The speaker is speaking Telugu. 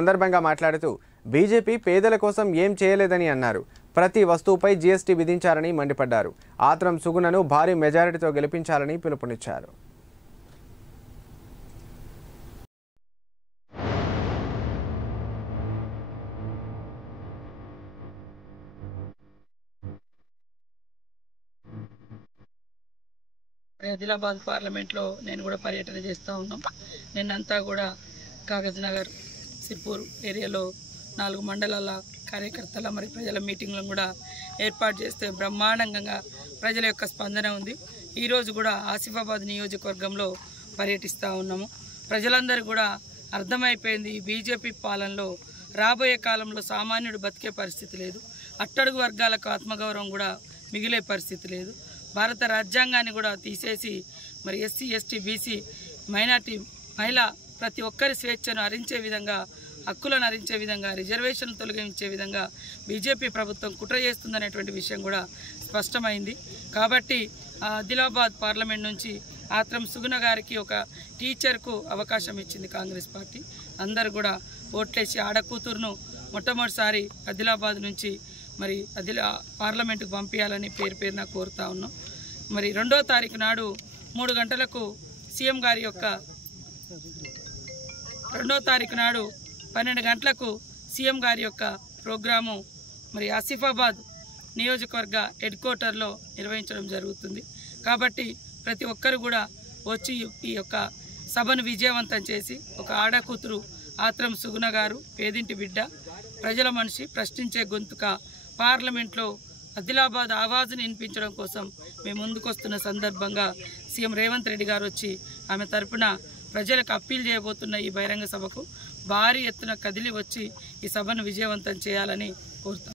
సందర్భంగా మాట్లాడుతూ బీజేపీ పేదల కోసం ఏం చేయలేదని అన్నారు. ప్రతి వస్తువుపై జీఎస్టీ విధించారని మండిపడ్డారు. ఆత్రం సుగుణను భారీ మెజారిటీతో గెలిపించాలని పిలుపునిచ్చారు. ఆదిలాబాద్ పార్లమెంట్లో నేను కూడా పర్యటన చేస్తూ ఉన్నాం. నిన్నంతా కూడా కాగజ్ నగర్ సిర్పూర్ ఏరియాలో 4 మండలాల కార్యకర్తల మరి ప్రజల మీటింగ్లను కూడా ఏర్పాటు చేస్తే బ్రహ్మాండంగా ప్రజల యొక్క స్పందన ఉంది. ఈరోజు కూడా ఆసిఫాబాద్ నియోజకవర్గంలో పర్యటిస్తూ ఉన్నాము. ప్రజలందరూ కూడా అర్థమైపోయింది, బీజేపీ పాలనలో రాబోయే కాలంలో సామాన్యుడు బతికే పరిస్థితి లేదు, అట్టడుగు వర్గాలకు ఆత్మగౌరవం కూడా మిగిలే పరిస్థితి లేదు. భారత రాజ్యాంగాన్ని కూడా తీసేసి మరి ఎస్సీ ఎస్టీ బీసీ మైనార్టీ మహిళ ప్రతి ఒక్కరి స్వేచ్ఛను హరించే విధంగా, హక్కులను హరించే విధంగా, రిజర్వేషన్లు తొలగించే విధంగా బీజేపీ ప్రభుత్వం కుట్ర చేస్తుందనేటువంటి విషయం కూడా స్పష్టమైంది. కాబట్టి ఆదిలాబాద్ పార్లమెంట్ నుంచి ఆత్రం సుగుణ గారికి ఒక టీచర్కు అవకాశం ఇచ్చింది కాంగ్రెస్ పార్టీ. అందరూ కూడా ఓట్లేసి ఆడకూతురును మొట్టమొదటిసారి ఆదిలాబాద్ నుంచి మరి పార్లమెంటుకు పంపించాలని పేరున కోరుతా ఉన్నాం. మరి 2వ తారీఖు నాడు 3 గంటలకు సీఎం గారి యొక్క 2వ తారీఖు నాడు 12 గంటలకు సీఎం గారి యొక్క ప్రోగ్రాము మరి ఆసిఫాబాద్ నియోజకవర్గ హెడ్ క్వార్టర్లో నిర్వహించడం జరుగుతుంది. కాబట్టి ప్రతి ఒక్కరు కూడా వచ్చి ఈ యొక్క సభను విజయవంతం చేసి, ఒక ఆడకూతురు ఆత్రం సుగుణ గారు పేదింటి బిడ్డ, ప్రజల మనిషి, ప్రశ్నించే గొంతుక పార్లమెంట్లో ఆదిలాబాద్ ఆవాజును వినిపించడం కోసం మేము ముందుకొస్తున్న సందర్భంగా సీఎం రేవంత్ రెడ్డి గారు వచ్చి ఆమె తరపున ప్రజలకు అప్పీల్ చేయబోతున్న ఈ బహిరంగ సభకు భారీ ఎత్తున కదిలి వచ్చి ఈ సభను విజయవంతం చేయాలని కోరుతాం.